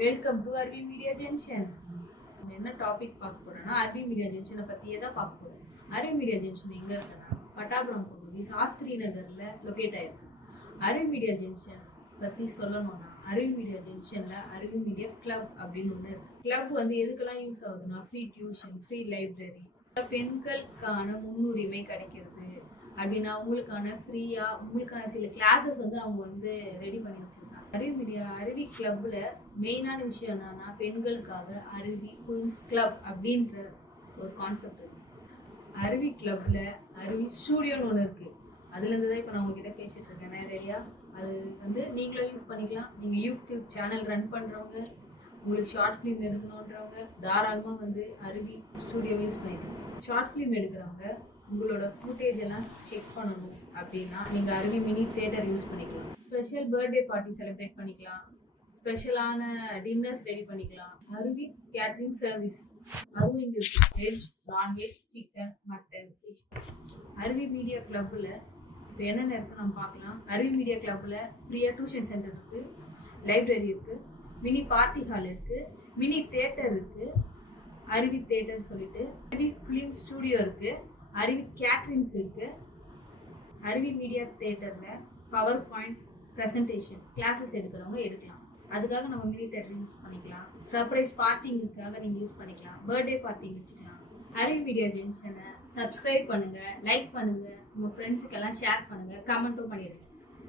Welcome to அர்வி media junction. என்ன topic பார்க்க போறோம்னா அர்வி மீடியா ஜங்ஷனை பத்தியே தான் பார்க்க போறோம். அர்வி மீடியா ஜங்ஷன் எங்க இருக்குன்னா பட்டாபுரம் பகுதி சாஸ்திரி நகர்ல லொகேட் ஆயிருக்கு. அர்வி மீடியா ஜங்ஷன் பத்தி சொல்லணும்னா அர்வி மீடியா ஜங்ஷன்ல அர்வி மீடியா கிளப் அப்படின்னு ஒன்று இருக்கு. கிளப் வந்து எதுக்கெல்லாம் யூஸ் ஆகுதுன்னா ஃப்ரீ டியூஷன், ஃப்ரீ லைப்ரரி, பெண்களுக்கான முன்னுரிமை கிடைக்கிறது அப்படின்னா உங்களுக்கான ஃப்ரீயா உங்களுக்கான சில கிளாஸஸ் வந்து அவங்க வந்து ரெடி பண்ணி வச்சிருக்காங்க. அருவி கிளப்ல மெயினான விஷயம் என்னன்னா பெண்களுக்காக அருவி குயின்ஸ் கிளப் அப்படின்ற ஒரு கான்செப்ட் இருக்கு. அருவி கிளப்ல அருவி ஸ்டூடியோன்னு ஒன்று இருக்கு. அதுல இருந்து தான் இப்போ நான் உங்ககிட்ட பேசிட்டு இருக்கேன் நேரடியா. அது வந்து நீங்களும் யூஸ் பண்ணிக்கலாம். நீங்க யூடியூப் சேனல் ரன் பண்றவங்க, உங்களுக்கு ஷார்ட் ஃபிலிம் எடுக்கணுன்றவங்க தாராளமா வந்து அருவி ஸ்டூடியோ யூஸ் பண்ணிக்கலாம். ஷார்ட் ஃபிலிம் எடுக்கிறவங்க உங்களோட ஃபுட்டேஜ் எல்லாம் செக் பண்ணணும் அப்படின்னா நீங்க அருவி மினி தியேட்டர் யூஸ் பண்ணிக்கலாம். ஸ்பெஷல் பர்த்டே பார்ட்டி செலிப்ரேட் பண்ணிக்கலாம். ஸ்பெஷலான டின்னர்ஸ் ரெடி பண்ணிக்கலாம். அருவி கேட்டரிங் சர்வீஸ் அதுவும் இங்க இருக்கு. Veg, non veg, chicken, mutton, fish. அருவி மீடியா கிளப்ல இப்போ என்னென்ன இருக்கு நம்ம பார்க்கலாம். அருவி மீடியா கிளப்ல ஃப்ரீயா டியூஷன் சென்டர் இருக்கு, லைப்ரரி இருக்கு, மினி பார்ட்டி ஹால் இருக்கு, மினி தியேட்டர் இருக்கு, அருவி தியேட்டர் சொல்லிட்டு அருவி ஃபிலிம் ஸ்டூடியோ இருக்கு, அருவி கேட்டரிங்ஸ் இருக்கு. அருவி மீடியா தியேட்டர்ல பவர் பாயிண்ட் ப்ரெசன்டேஷன் கிளாஸஸ் எடுக்கிறவங்க எடுக்கலாம். அதுக்காக நம்ம மினி தியேட்டர் யூஸ் பண்ணிக்கலாம். சர்ப்ரைஸ் பார்ட்டிங்காக நீங்க யூஸ் பண்ணிக்கலாம். பர்த்டே பார்ட்டிங் வச்சுக்கலாம். அருவி மீடியா ஜங்ஷனை சப்ஸ்கிரைப் பண்ணுங்க, லைக் பண்ணுங்க, உங்க ஃப்ரெண்ட்ஸுக்கெல்லாம் ஷேர் பண்ணுங்க, கமெண்ட்டும் பண்ணிடுங்க.